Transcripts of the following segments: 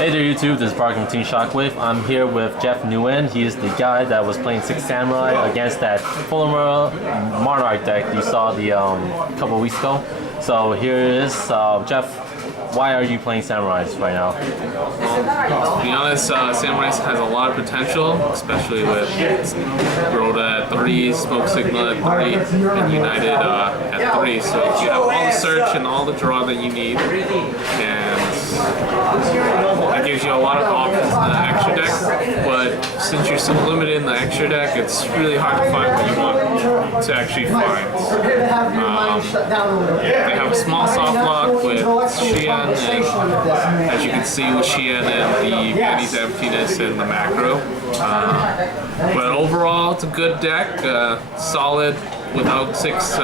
Hey there YouTube, this is Park from Team Shockwave. I'm here with Jeff Nguyen. He's the guy that was playing Six Samurai against that Fulmer Monarch deck you saw the couple weeks ago. So here is Jeff. Why are you playing Samurais right now? To be honest, Samurais has a lot of potential, especially with Rhoda at 3, Smoke Signal at 3, and United at 3. So you have all the search and all the draw that you need, and that gives you a lot of options in the extra deck. But since you're so limited in the extra deck, it's really hard to find what you want to actually find. They have a small soft lock with Xian, and as you can see with Xian and the Vanity's Emptiness and the macro. But overall, it's a good deck, solid without 6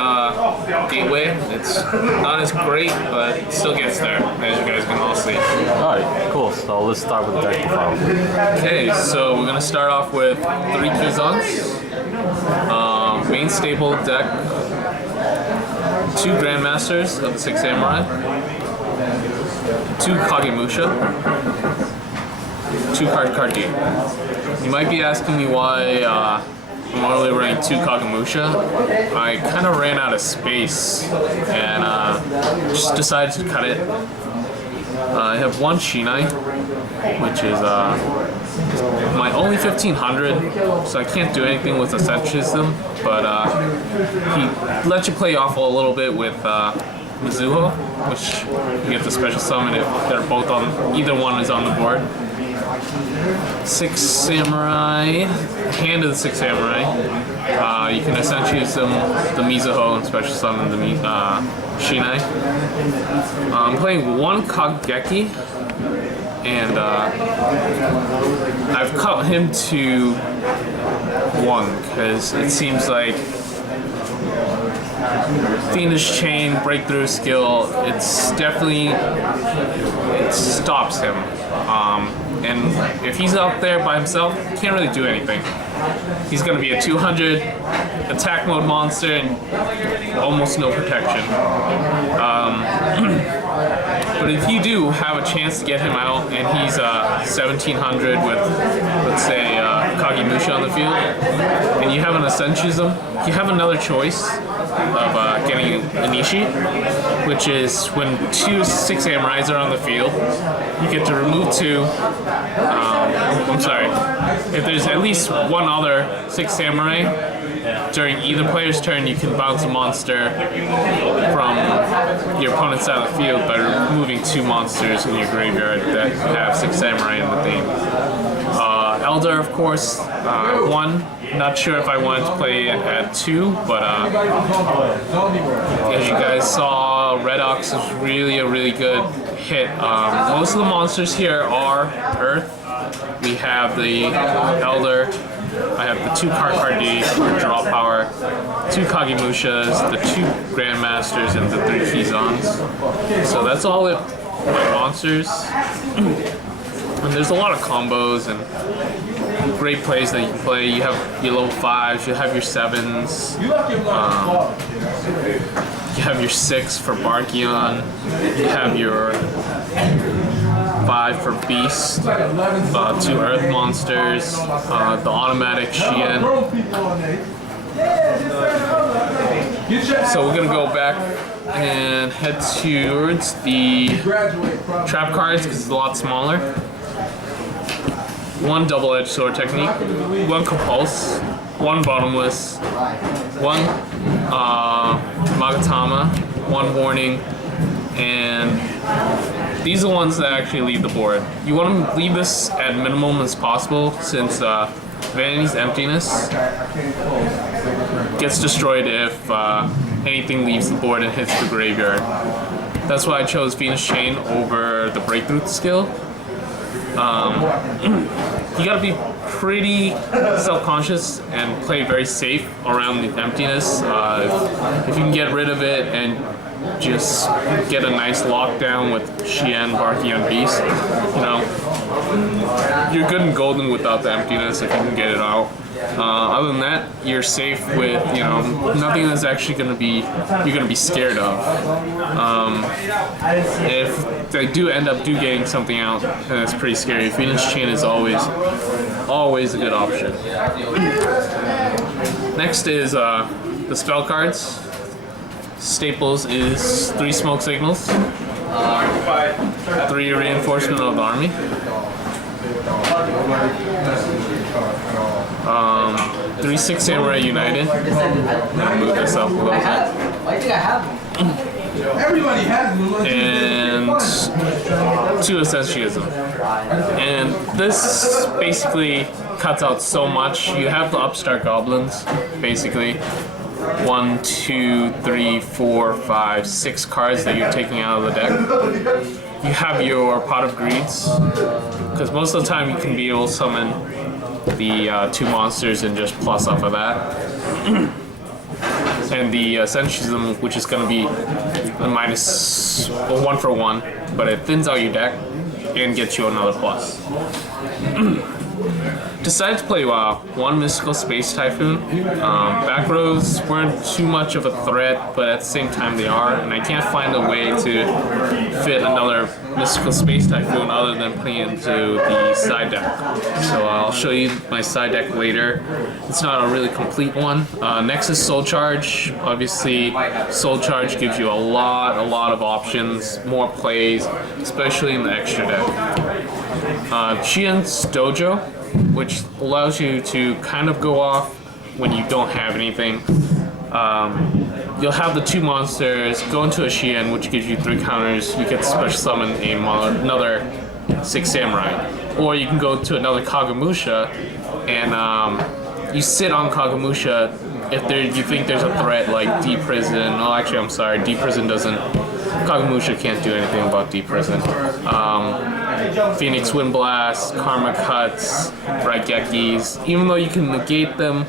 gateway. It's not as great, but it still gets there, as you guys can all see. Alright, cool. So let's start with the deck profile. Okay, so we're going to start off with 3 Kizans. Main staple deck, 2 Grandmasters of the 6 Samurai, 2 Kagemusha, 2 Card. You might be asking me why I'm only running 2 Kagemusha. I kind of ran out of space and just decided to cut it. I have 1 Shinai, which is my only 1500, so I can't do anything with Asceticism, but he lets you play off a little bit with Mizuho, which you get the special summon if they're both on, either one is on the board. 6 Samurai, Hand of the 6 Samurai. You can essentially use the Mizuho and special summon the Shinai. I'm playing 1 Kageki, and I've cut him to 1 because it seems like Fiendish Chain, Breakthrough skill, it stops him. And if he's out there by himself, he can't really do anything. He's going to be a 200 attack mode monster and almost no protection. But if you do have a chance to get him out and he's 1700 with, let's say, Kagemusha on the field, and you have an Asceticism, you have another choice of getting Inishi, which is when 2 6 Samurais are on the field, you get to remove 2. I'm sorry, if there's at least 1 other 6 Samurai, during either player's turn, you can bounce a monster from your opponent's side of the field by removing 2 monsters in your graveyard that have 6 Samurai in the theme. Elder, of course, 1. Not sure if I wanted to play it at 2, but as you guys saw, Red Ox is really a really good hit. Most of the monsters here are Earth. We have the Elder. I have the 2 Karkardi for draw power, 2 Kagemushas, the 2 Grandmasters, and the 3 Kizans. So that's all it my monsters. And there's a lot of combos and great plays that you can play. You have your level 5s, you have your 7s, you have your 6 for Barkion, you have your 5 for Beast, 2 Earth monsters, the automatic Xian. So we're gonna go back and head towards the trap cards because it's a lot smaller. 1 double-edged sword technique, 1 compulse, 1 bottomless, 1 Magatama, 1 warning, and these are the ones that actually leave the board. You want to leave this at minimum as possible since Vanity's Emptiness gets destroyed if anything leaves the board and hits the graveyard. That's why I chose Fiendish Chain over the Breakthrough skill. You gotta be pretty self-conscious and play very safe around the Emptiness. If you can get rid of it and just get a nice lockdown with Xian, Barkion, Beast, you know, you're good and golden without the Emptiness if you can get it out. Other than that, you're safe with nothing that's actually you're gonna be scared of. If they do end up getting something out, then it's pretty scary. Phoenix Chain is always a good option. Next is the spell cards. Staples is 3 Smoke Signals, 3 Reinforcement of the Army, 3 Six Samurai United. I'm gonna move this up a little bit. And 2 Essentialism. And this basically cuts out so much. You have the Upstart Goblins, basically. 1, 2, 3, 4, 5, 6 cards that you're taking out of the deck. You have your Pot of Greeds, because most of the time you can be able to summon the 2 monsters and just plus off of that. And the Essentialism, which is going to be a minus 1 for 1, but it thins out your deck and gets you another plus. Decided to play 1 Mystical Space Typhoon. Back rows weren't too much of a threat, but at the same time they are, and I can't find a way to fit another Mystical Space Typhoon other than putting it into the side deck. So I'll show you my side deck later. It's not a really complete one. Next is Soul Charge. Obviously, Soul Charge gives you a lot of options, more plays, especially in the extra deck. Qian's Dojo, which allows you to kind of go off when you don't have anything. You'll have the 2 monsters, go into a Qian, which gives you 3 counters. You get to special summon another 6 Samurai. Or you can go to another Kagemusha, and you sit on Kagemusha if you think there's a threat like Deep Prison. Oh, actually, I'm sorry, Deep Prison doesn't. Kagemusha can't do anything about Deep Prison. Phoenix Windblast, Karma Cuts, Raigekis. Even though you can negate them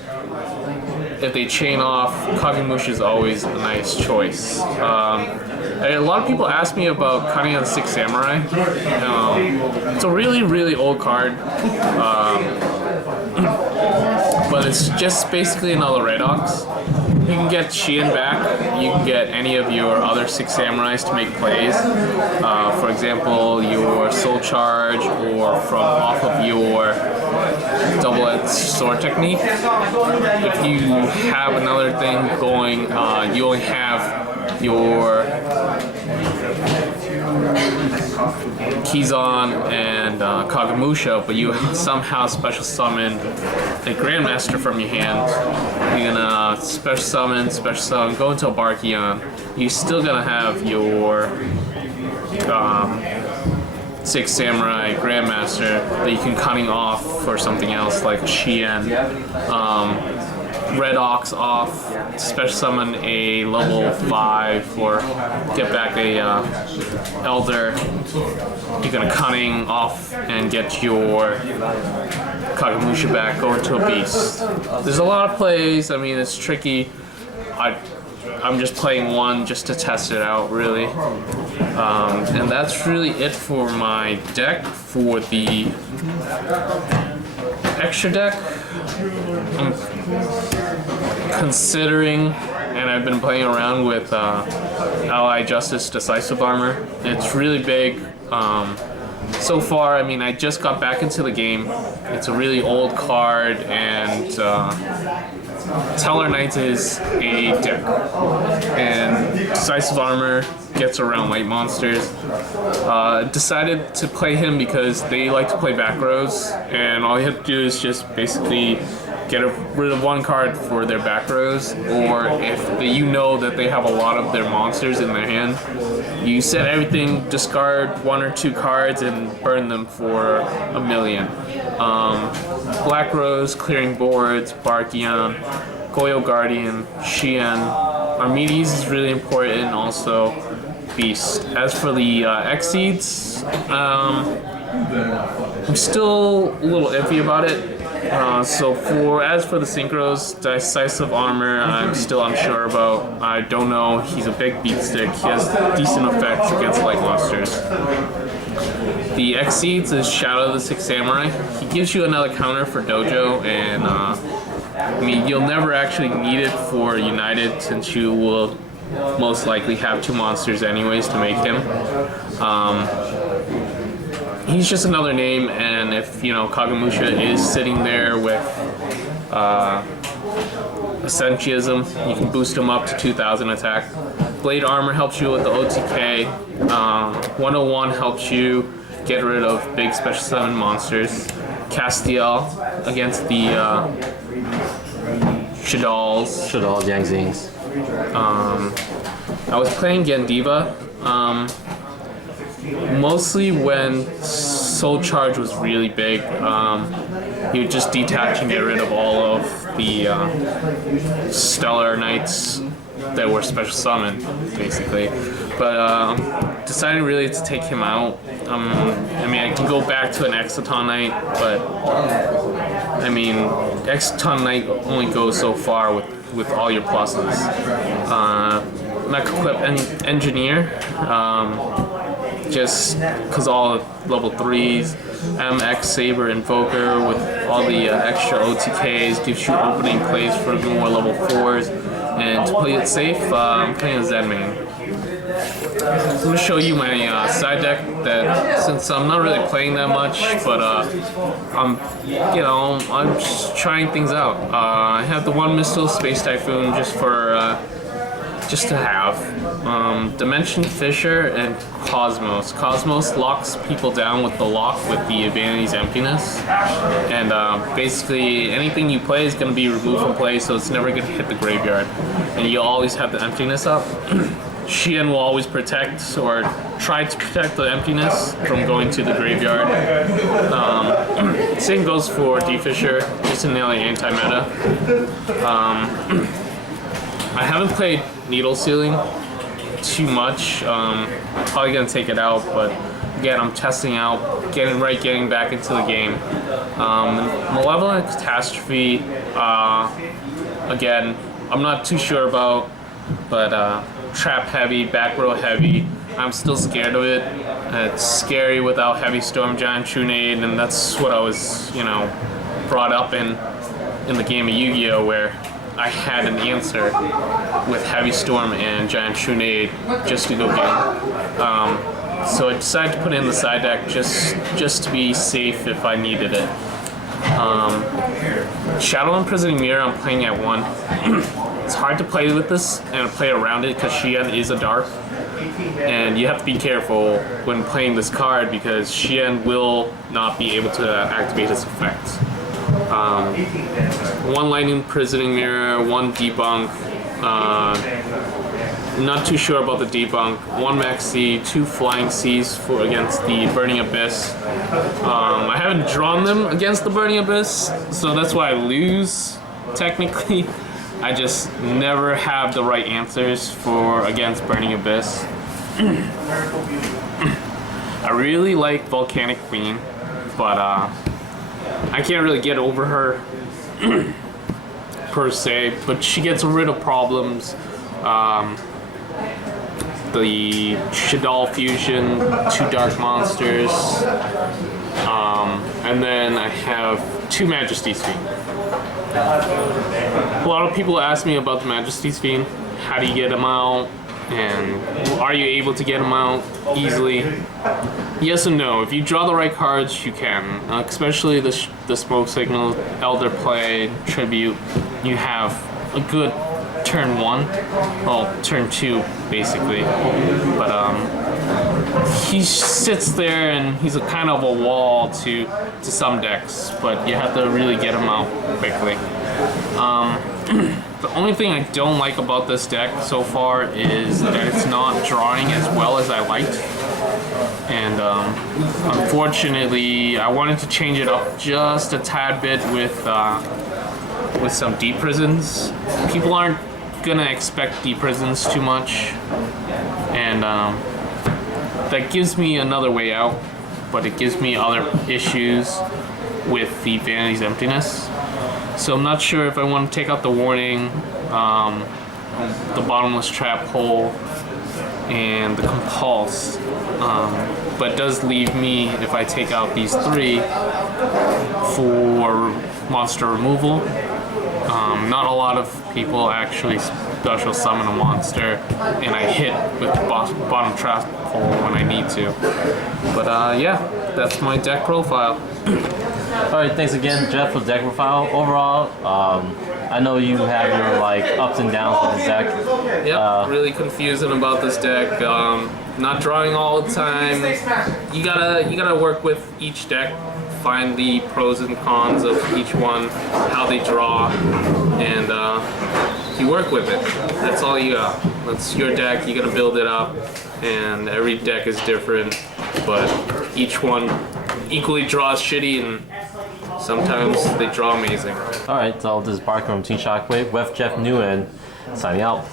if they chain off, Kagemusha is always a nice choice. A lot of people ask me about cutting on 6 Samurai. It's a really old card. But it's just basically another Red Ox. You can get Qian back, you can get any of your other 6 Samurais to make plays. For example, your Soul Charge, or from off of your Double-Edged Sword technique. If you have another thing going, you only have your Kizan and Kagemusha, but you somehow special summon a Grandmaster from your hand. You're gonna special summon, go into a Barkion. You're still gonna have your 6 Samurai Grandmaster that you can cutting off for something else like Qian. Red Ox off, special summon a level 5 or get back a Elder. You're gonna cunning off and get your Kagemusha back, go into a Beast. There's a lot of plays. I mean, it's tricky. I'm just playing one just to test it out, really. And that's really it for my deck. For the extra deck, I'm considering, and I've been playing around with Ally Justice Decisive Armor. It's really big. So far, I mean, I just got back into the game. It's a really old card, and Teller Knights is a deck. And Decisive Armor gets around light monsters. Decided to play him because they like to play back rows, and all you have to do is just basically get rid of 1 card for their back rows, or if you know that they have a lot of their monsters in their hand, you set everything, discard 1 or 2 cards, and burn them for 1,000,000. Black Rose, clearing boards, Barkion, Goyo Guardian, Qian. Armides is really important, also Beast. As for the Exceeds, I'm still a little iffy about it. As for the Synchros, Decisive Armor, I'm still unsure about. I don't know. He's a big beat stick. He has decent effects against light monsters. The Exceeds is Shadow of the 6 Samurai. He gives you another counter for Dojo, and I mean, you'll never actually need it for United since you will most likely have 2 monsters anyways to make him. He's just another name, and if Kagemusha is sitting there with Essentialism, you can boost him up to 2000 attack. Blade Armor helps you with the OTK. 101 helps you get rid of big special summon monsters. Castiel against the Shaddolls. Shaddoll Yang Zings. I was playing Gandiva mostly when Soul Charge was really big. He would just detach and get rid of all of the Stellar Knights that were special summoned, basically. But decided really to take him out. I mean, I can go back to an Exciton Knight, but I mean, Exciton Knight only goes so far with all your pluses. Mech-equip Engineer, just because all level 3s, MX Saber Invoker with all the extra OTKs gives you opening plays for more level 4s. And to play it safe, I'm playing a Zedman. I'm going to show you my side deck that, since I'm not really playing that much, but I'm just trying things out. I have the one Missile Space Typhoon just to have. Dimension Fisher and Cosmos. Cosmos locks people down with the lock with the Vanity's Emptiness, and basically anything you play is going to be removed from play, so it's never going to hit the graveyard, and you'll always have the Emptiness up. Xian will always protect or try to protect the Emptiness from going to the graveyard. Same goes for D-Fisher, just in the anti-meta. I haven't played Needle Sealing too much. Probably gonna take it out, but again, I'm testing out, getting back into the game. Malevolent Catastrophe, again, I'm not too sure about, but trap heavy, back row heavy. I'm still scared of it. It's scary without Heavy Storm, Giant Trunade, and that's what I was, brought up in the game of Yu-Gi-Oh, where I had an answer with Heavy Storm and Giant Trunade just to go game. So I decided to put in the side deck just to be safe if I needed it. Shadow Imprisoning Mirror I'm playing at 1. It's hard to play with this and play around it because Xian is a dark. And you have to be careful when playing this card because Xian will not be able to activate his effects. 1 Lightning Imprisoning Mirror, 1 Debunk. Not too sure about the Debunk. 1 Maxi, 2 Flying Seas against the Burning Abyss. I haven't drawn them against the Burning Abyss, so that's why I lose, technically. I just never have the right answers against Burning Abyss. I really like Volcanic Queen, but I can't really get over her per se, but she gets rid of problems. The Shaddol Fusion, 2 Dark Monsters, and then I have 2 Majesty's Fiend. A lot of people ask me about the Majesty's Fiend. How do you get them out? And are you able to get them out easily? Yes and no. If you draw the right cards, you can. Especially the Smoke Signal, Elder Play, Tribute. You have a good turn 1. Well, turn 2, basically. But he sits there and he's a kind of a wall to some decks, but you have to really get him out quickly. The only thing I don't like about this deck so far is that it's not drawing as well as I liked. And unfortunately, I wanted to change it up just a tad bit with some Deep Prisons. People aren't gonna expect Deep Prisons too much, and that gives me another way out, but it gives me other issues with the Vanity's Emptiness. So I'm not sure if I want to take out the Warning, the Bottomless Trap Hole, and the Compulse, but it does leave me, if I take out these 3, for monster removal. Not a lot of people actually special summon a monster, and I hit with the bottom trap hole when I need to. But yeah, that's my deck profile. Alright, thanks again, Jeff, for the deck profile. Overall, I know you have your like ups and downs with the deck. Yep, really confusing about this deck. Not drawing all the time. You gotta work with each deck, find the pros and cons of each one, how they draw, and you work with it. That's all you got. That's your deck. You gotta build it up, and every deck is different, but each one equally draws shitty, and sometimes they draw amazing. Alright, so this is Parker from Team Shockwave with Jeff Nguyen signing out.